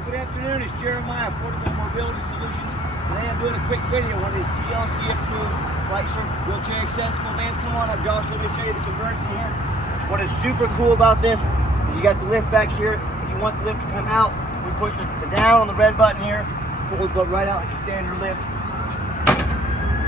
Hey, good afternoon, it's Jeremiah, Affordable Mobility Solutions. Today I'm doing a quick video, one of these TLC approved Rideshare wheelchair accessible vans. Come on up, Josh, let me show you the conversion here. What is super cool about this is you got the lift back here. If you want the lift to come out, we push the down on the red button here. Pulls it right out like a standard lift.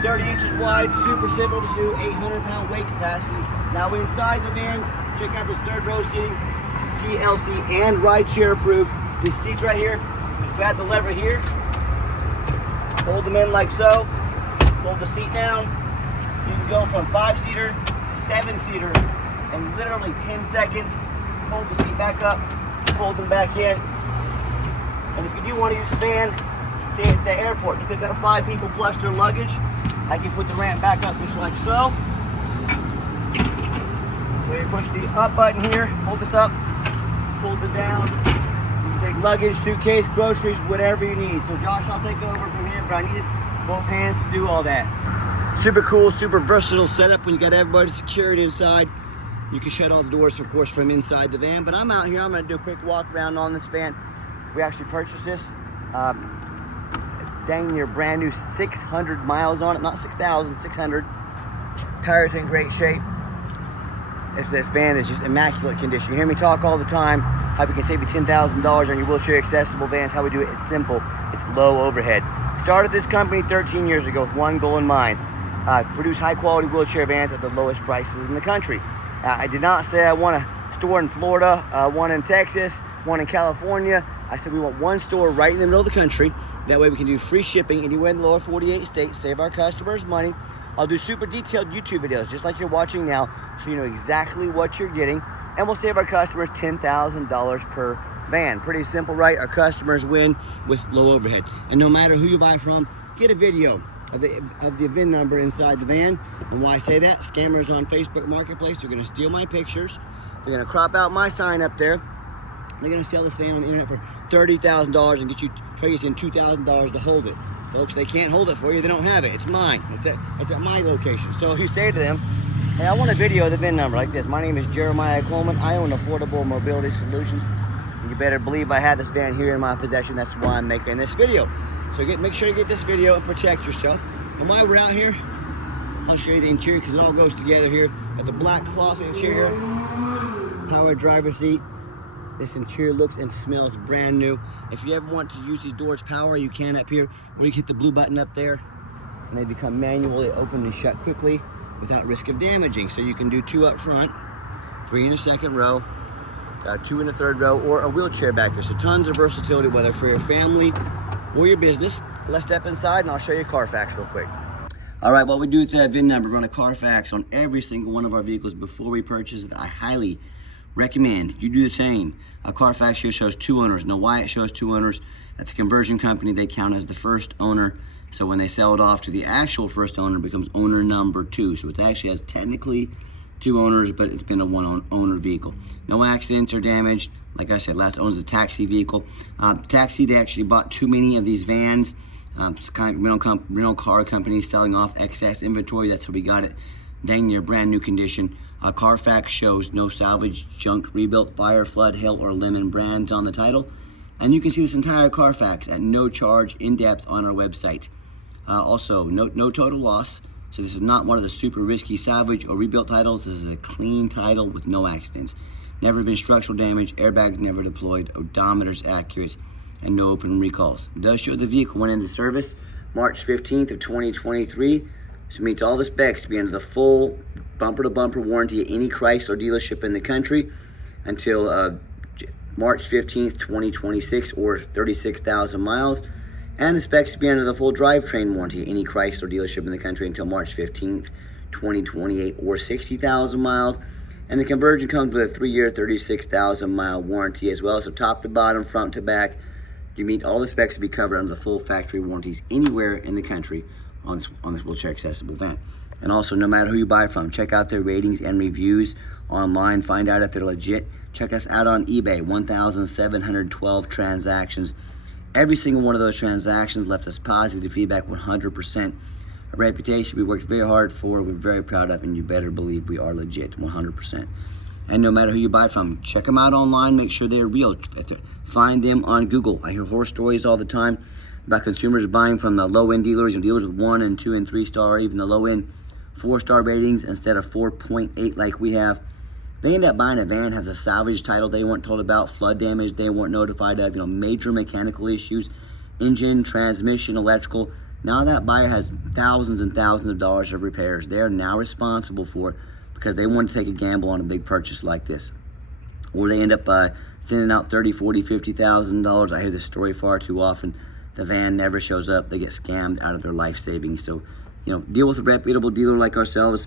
30 inches wide, super simple to do, 800-pound weight capacity. Now inside the van, check out this third row seating. This is TLC and Rideshare approved. These seats right here, just grab the lever here, hold them in like so, fold the seat down. So you can go from 5-seater to 7-seater in literally 10 seconds. Fold the seat back up, fold them back in. And if you do want to use the van, say at the airport, you pick up 5 people plus their luggage, I can put the ramp back up just like so. So you push the up button here, hold this up, fold it down. Take luggage, suitcase, groceries, whatever you need. So Josh, I'll take over from here, but I needed both hands to do all that. Super cool, super versatile setup when you got everybody secured inside. You can shut all the doors, of course, from inside the van. But I'm out here, I'm gonna do a quick walk around on this van. We actually purchased this. It's dang near brand new, 600 miles on it, not 6,000, 600. Tires in great shape. This van is just immaculate condition. You hear me talk all the time how we can save you $10,000 on your wheelchair accessible vans. How we do it, it's simple, it's low overhead. Started this company 13 years ago with one goal in mind: produce high quality wheelchair vans at the lowest prices in the country. I did not say I want a store in Florida, one in Texas, one in California. I said we want one store right in the middle of the country. That way we can do free shipping anywhere in the lower 48 states, save our customers money. I'll do super detailed YouTube videos, just like you're watching now, so you know exactly what you're getting, and we'll save our customers $10,000 per van. Pretty simple, right? Our customers win with low overhead. And no matter who you buy from, get a video of the VIN number inside the van. And why I say that, scammers on Facebook Marketplace are gonna steal my pictures. They're gonna crop out my sign up there. They're gonna sell this van on the internet for $30,000 and try to get you $2,000 to hold it. Folks, they can't hold it for you, they don't have it. It's mine, it's at my location. So if you say to them, hey, I want a video of the VIN number like this. My name is Jeremiah Coleman. I own Affordable Mobility Solutions. And you better believe I have this van here in my possession. That's why I'm making this video. So make sure you get this video and protect yourself. And while we're out here, I'll show you the interior because it all goes together here. Got the black cloth interior, power driver's seat. This interior looks and smells brand new. If you ever want to use these doors power, you can up here, or you hit the blue button up there, and they become manual. They open and shut quickly without risk of damaging. So you can do 2 up front, 3 in the second row, 2 in the third row, or a wheelchair back there. So tons of versatility, whether for your family or your business. Let's step inside and I'll show you Carfax real quick. All right, what we do with that VIN number, run a Carfax on every single one of our vehicles before we purchase it. I highly recommend you do the same. A Carfax here shows 2 owners. Now why it shows 2 owners? At the conversion company, they count as the first owner. So when they sell it off to the actual first owner, it becomes owner number 2. So it actually has technically 2 owners, but it's been a 1 owner vehicle. No accidents or damage. Like I said, last owner is a taxi vehicle. Taxi, they actually bought too many of these vans. Kind of rental car companies selling off excess inventory. That's how we got it dang near brand new condition. Carfax shows no salvage, junk, rebuilt, fire, flood, hail, or lemon brands on the title. And you can see this entire Carfax at no charge, in depth on our website. Also, no total loss. So this is not one of the super risky salvage or rebuilt titles. This is a clean title with no accidents. Never been structural damage, airbags never deployed, odometers accurate, and no open recalls. It does show the vehicle went into service March 15th of 2023. So it meets all the specs to be under the full bumper-to-bumper warranty at any Chrysler dealership in the country until March 15th, 2026, or 36,000 miles. And the specs to be under the full drivetrain warranty at any Chrysler dealership in the country until March 15th, 2028, or 60,000 miles. And the conversion comes with a 3-year, 36,000 mile warranty as well. So top to bottom, front to back, you meet all the specs to be covered under the full factory warranties anywhere in the country on this wheelchair accessible van. And also, no matter who you buy from, check out their ratings and reviews online. Find out if they're legit. Check us out on eBay. 1,712 transactions. Every single one of those transactions left us positive feedback, 100%. A reputation we worked very hard for, we're very proud of, and you better believe we are legit, 100%. And no matter who you buy from, check them out online, make sure they're real. Find them on Google. I hear horror stories all the time about consumers buying from the low-end dealers, dealers with 1 and 2 and 3 star, even the low-end 4-star ratings instead of 4.8 like we have. They end up buying a van, has a salvage title they weren't told about, flood damage they weren't notified of, major mechanical issues, engine, transmission, electrical. Now that buyer has thousands and thousands of dollars of repairs. They're now responsible for it because they wanted to take a gamble on a big purchase like this. Or they end up sending out $30,000, $40,000, $50,000. I hear this story far too often. The van never shows up. They get scammed out of their life savings. So, deal with a reputable dealer like ourselves.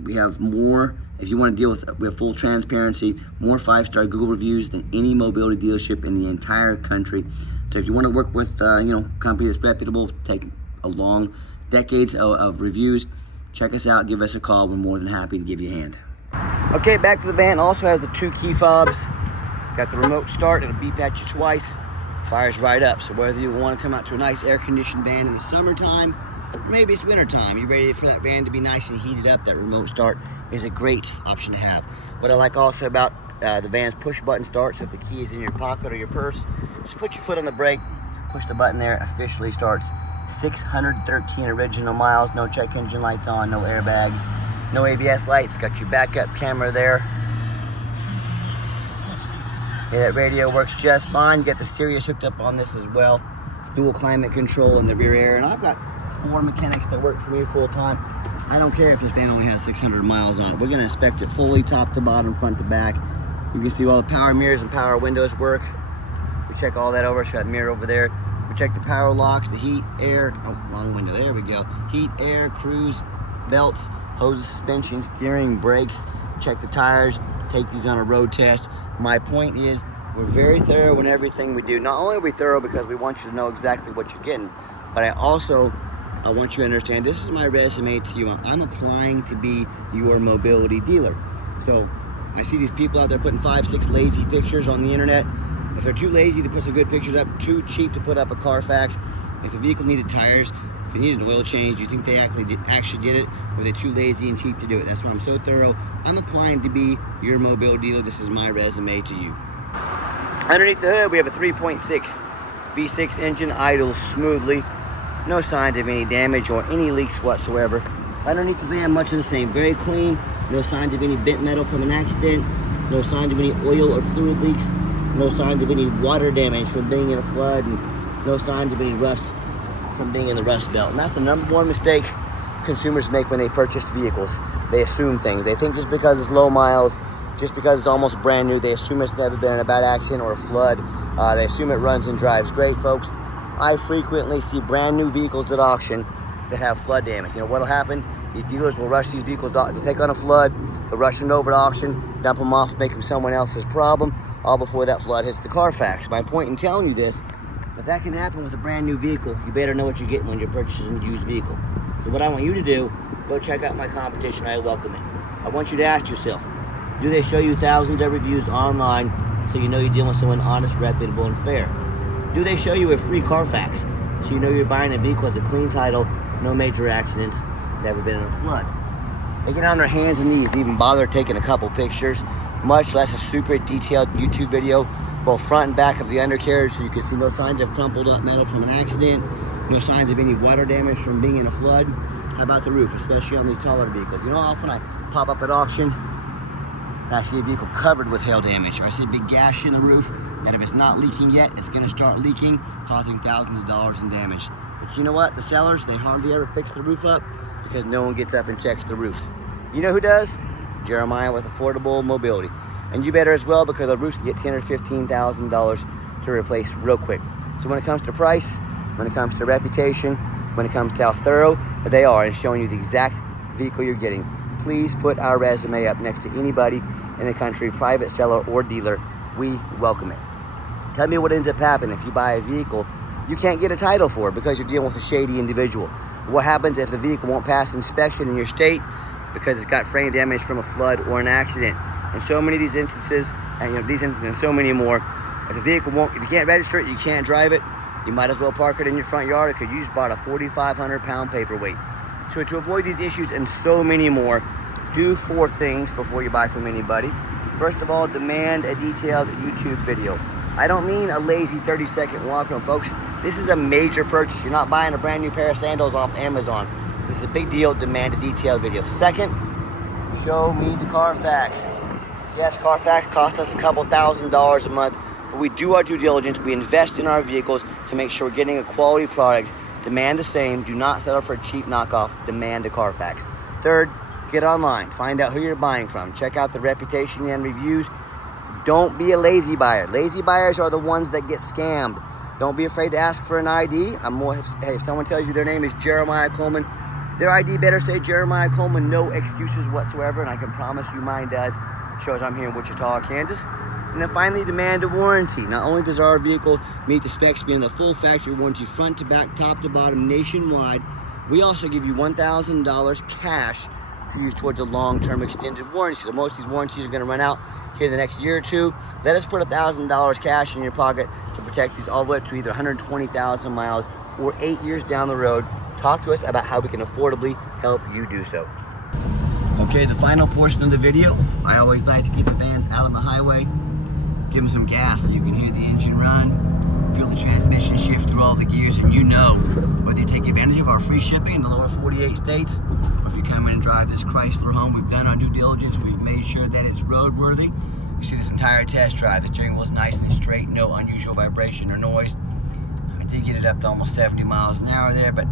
We have more, if you want to deal with, we have full transparency, more 5-star Google reviews than any mobility dealership in the entire country. So if you want to work with, a company that's reputable, take a long decades of reviews, check us out, give us a call. We're more than happy to give you a hand. Okay, back to the van. Also has the 2 key fobs. Got the remote start. It'll beep at you twice. Fires right up. So whether you want to come out to a nice air-conditioned van in the summertime, or maybe it's wintertime, you're ready for that van to be nice and heated up, that remote start is a great option to have. What I like also about the van's push-button start, so if the key is in your pocket or your purse, just put your foot on the brake, push the button there, it officially starts. 613 original miles, no check engine lights on, no airbag, no ABS lights, got your backup camera there. Yeah, that radio works just fine. You got the Sirius hooked up on this as well. Dual climate control in the rear air, and I've got 4 mechanics that work for me full time. I don't care if this van only has 600 miles on it. We're gonna inspect it fully, top to bottom, front to back. You can see all the power mirrors and power windows work. We check all that over, so that mirror over there. We check the power locks, the heat, air, oh, wrong window, there we go. Heat, air, cruise, belts, hoses, suspension, steering, brakes, check the tires, take these on a road test. My point is, we're very thorough in everything we do. Not only are we thorough because we want you to know exactly what you're getting, but I want you to understand this is my resume to you. I'm applying to be your mobility dealer. So I see these people out there putting 5, 6 lazy pictures on the internet. If they're too lazy to put some good pictures up, too cheap to put up a Carfax, if the vehicle needed tires, if it needed an oil change, do you think they actually did it? Or are they too lazy and cheap to do it? That's why I'm so thorough. I'm applying to be your mobility dealer. This is my resume to you. Underneath the hood, we have a 3.6 V6 engine, idles smoothly. No signs of any damage or any leaks whatsoever. Underneath the van, much of the same. Very clean. No signs of any bent metal from an accident. No signs of any oil or fluid leaks. No signs of any water damage from being in a flood. And no signs of any rust from being in the rust belt. And that's the #1 mistake consumers make when they purchase vehicles. They assume things. They think just because it's low miles, just because it's almost brand new, they assume it's never been in a bad accident or a flood. They assume it runs and drives great, folks. I frequently see brand new vehicles at auction that have flood damage. What'll happen? These dealers will rush these vehicles to take on a flood. They'll rush them over to auction, dump them off, make them someone else's problem, all before that flood hits the Carfax. My point in telling you this, if that can happen with a brand new vehicle, you better know what you're getting when you're purchasing a used vehicle. So what I want you to do, go check out my competition. I welcome it. I want you to ask yourself, do they show you thousands of reviews online so you know you're dealing with someone honest, reputable, and fair? Do they show you a free Carfax so you know you're buying a vehicle with a clean title, no major accidents, never been in a flood? They get on their hands and knees to even bother taking a couple pictures, much less a super detailed YouTube video, both front and back of the undercarriage, so you can see no signs of crumpled up metal from an accident, no signs of any water damage from being in a flood. How about the roof, especially on these taller vehicles? How often I pop up at auction and I see a vehicle covered with hail damage, or I see a big gash in the roof that if it's not leaking yet, it's gonna start leaking, causing thousands of dollars in damage. But you know what? The sellers, they hardly ever fix the roof up because no one gets up and checks the roof. You know who does? Jeremiah with Affordable Mobility. And you better as well, because the roofs can get $10,000 or $15,000 to replace real quick. So when it comes to price, when it comes to reputation, when it comes to how thorough they are in showing you the exact vehicle you're getting, please put our resume up next to anybody in the country, private seller or dealer. We welcome it. Tell me what ends up happening if you buy a vehicle you can't get a title for because you're dealing with a shady individual. What happens if the vehicle won't pass inspection in your state because it's got frame damage from a flood or an accident? And so many of these instances, and these instances and so many more, if you can't register it, you can't drive it, you might as well park it in your front yard because you just bought a 4,500 pound paperweight. So to avoid these issues and so many more, do 4 things before you buy from anybody. First of all, demand a detailed YouTube video. I don't mean a lazy 30-second walk-on, folks. This is a major purchase. You're not buying a brand new pair of sandals off Amazon. This is a big deal. Demand a detailed video. Second, show me the Carfax. Yes, Carfax costs us a couple $1,000s a month, but we do our due diligence. We invest in our vehicles to make sure we're getting a quality product. Demand the same. Do not settle for a cheap knockoff. Demand a Carfax. Third, get online. Find out who you're buying from. Check out the reputation and reviews. Don't be a lazy buyer. Lazy buyers are the ones that get scammed. Don't be afraid to ask for an ID. Hey, if someone tells you their name is Jeremiah Coleman, their ID better say Jeremiah Coleman, no excuses whatsoever, and I can promise you mine does. Shows I'm here in Wichita, Kansas. And then finally, demand a warranty. Not only does our vehicle meet the specs, being the full factory warranty, front to back, top to bottom, nationwide, we also give you $1,000 cash to use towards a long-term extended warranty. So most of these warranties are going to run out here in the next year or two. Let us put $1,000 cash in your pocket to protect these all the way up to either 120,000 miles or 8 years down the road. Talk to us about how we can affordably help you do so. Okay, the final portion of the video, I always like to get the vans out on the highway, give them some gas so you can hear the engine run, feel the transmission shift through all the gears, and you know whether you take advantage of our free shipping in the lower 48 states, or if you come in and drive this Chrysler home, we've done our due diligence, we've made sure that it's roadworthy. You see this entire test drive, the steering wheel is nice and straight, no unusual vibration or noise. I did get it up to almost 70 miles an hour there, but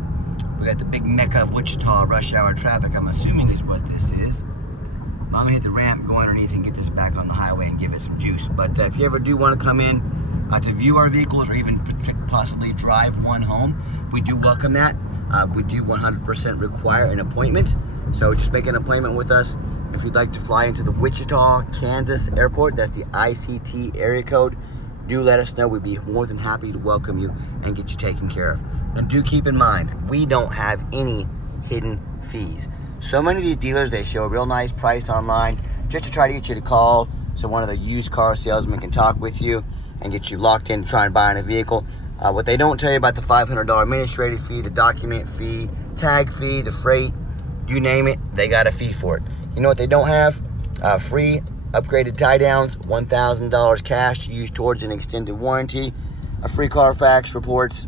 we got the big mecca of Wichita rush hour traffic, I'm assuming is what this is. I'm gonna hit the ramp, go underneath and get this back on the highway and give it some juice. But if you ever do want to come in to view our vehicles or even possibly drive one home, we do welcome that. We do 100% require an appointment. So just make an appointment with us. If you'd like to fly into the Wichita, Kansas airport, that's the ICT area code, do let us know. We'd be more than happy to welcome you and get you taken care of. And do keep in mind, we don't have any hidden fees. So many of these dealers, they show a real nice price online just to try to get you to call so one of the used car salesmen can talk with you and get you locked in to try and buy a vehicle. What they don't tell you about the $500 administrative fee, the document fee, tag fee, the freight, you name it, they got a fee for it. You know what they don't have? Free upgraded tie downs, $1,000 cash to use towards an extended warranty, a free Carfax report,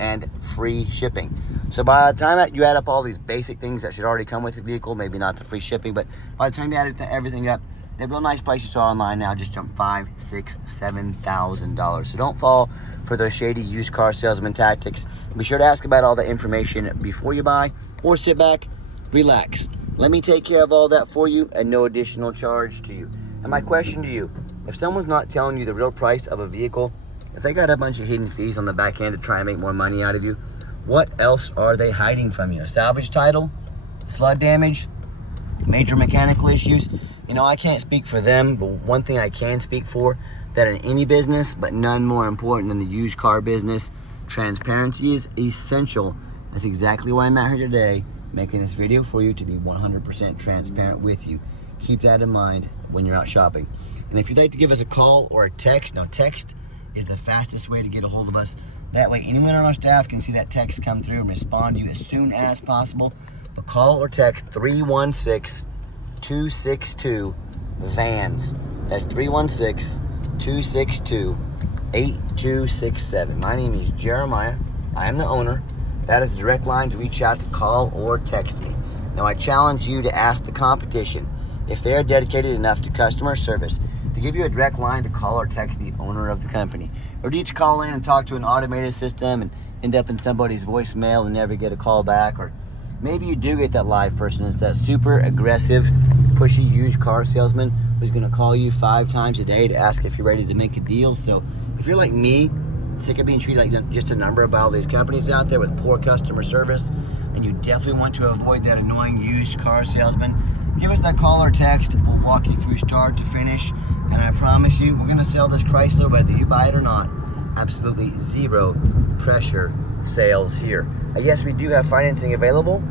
and free shipping. So by the time that you add up all these basic things that should already come with the vehicle, maybe not the free shipping, but by the time you add everything up, the real nice price you saw online now just jumped $5,000, $6,000, $7,000. So don't fall for those shady used car salesman tactics. Be sure to ask about all the information before you buy, or sit back, relax. Let me take care of all that for you at no additional charge to you. And my question to you, if someone's not telling you the real price of a vehicle, if they got a bunch of hidden fees on the back end to try and make more money out of you, what else are they hiding from you? A salvage title? Flood damage? Major mechanical issues? You know, I can't speak for them, but one thing I can speak for, that in any business, but none more important than the used car business, transparency is essential. That's exactly why I'm out here today, making this video for you to be 100% transparent with you. Keep that in mind when you're out shopping. And if you'd like to give us a call or a text, now text is the fastest way to get a hold of us. That way anyone on our staff can see that text come through and respond to you as soon as possible. But call or text 316-262-VANS. That's 316-262-8267. My name is Jeremiah. I am the owner. That is the direct line to reach out to call or text me. Now I challenge you to ask the competition if they are dedicated enough to customer service to give you a direct line to call or text the owner of the company. Or do you call in and talk to an automated system and end up in somebody's voicemail and never get a call back? Or maybe you do get that live person. It's that super aggressive, pushy used car salesman who's going to call you 5 times a day to ask if you're ready to make a deal. So if you're like me, sick of being treated like just a number by all these companies out there with poor customer service, and you definitely want to avoid that annoying used car salesman, give us that call or text. We'll walk you through start to finish, and I promise you, we're going to sell this Chrysler whether you buy it or not. Absolutely zero pressure sales here. Yes, we do have financing available.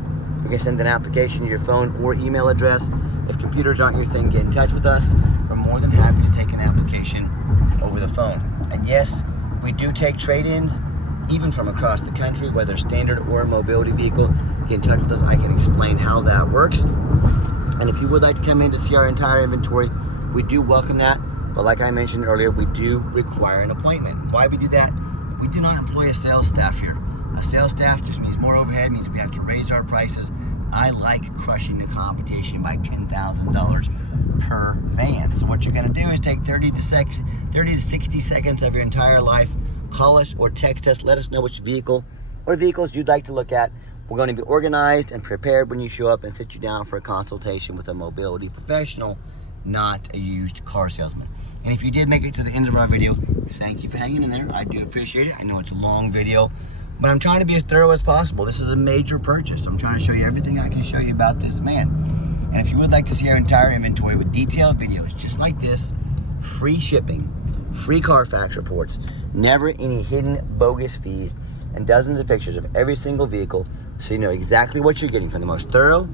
We can send an application to your phone or email address. If computers aren't your thing, get in touch with us. We're more than happy to take an application over the phone. And yes, we do take trade-ins. even from across the country, whether standard or a mobility vehicle. Get in touch with us. I can explain how that works. And if you would like to come in to see our entire inventory, we do welcome that. But like I mentioned earlier, we do require an appointment. Why we do that? We do not employ a sales staff here. A sales staff just means more overhead, means we have to raise our prices. I like crushing the competition by $10,000 per van. So what you're gonna do is take 30 to 60 seconds of your entire life, call us or text us, let us know which vehicle or vehicles you'd like to look at. We're going to be organized and prepared when you show up and sit you down for a consultation with a mobility professional, not a used car salesman. And if you did make it to the end of our video, thank you for hanging in there. I do appreciate it. I know it's a long video, but I'm trying to be as thorough as possible. This is a major purchase. So I'm trying to show you everything I can show you about this man. And if you would like to see our entire inventory with detailed videos just like this, free shipping, free Carfax reports, never any hidden bogus fees, and dozens of pictures of every single vehicle so you know exactly what you're getting from the most thorough,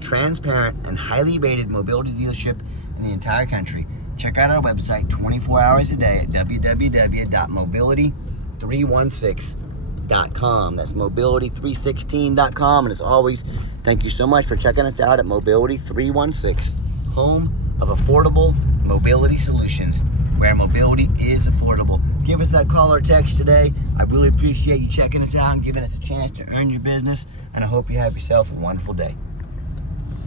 transparent, and highly rated mobility dealership in the entire country, check out our website 24 hours a day at www.mobility316.com. That's mobility316.com. And as always, thank you so much for checking us out at Mobility 316, home of affordable mobility solutions, where mobility is affordable. Give us that call or text today. I really appreciate you checking us out and giving us a chance to earn your business. And I hope you have yourself a wonderful day.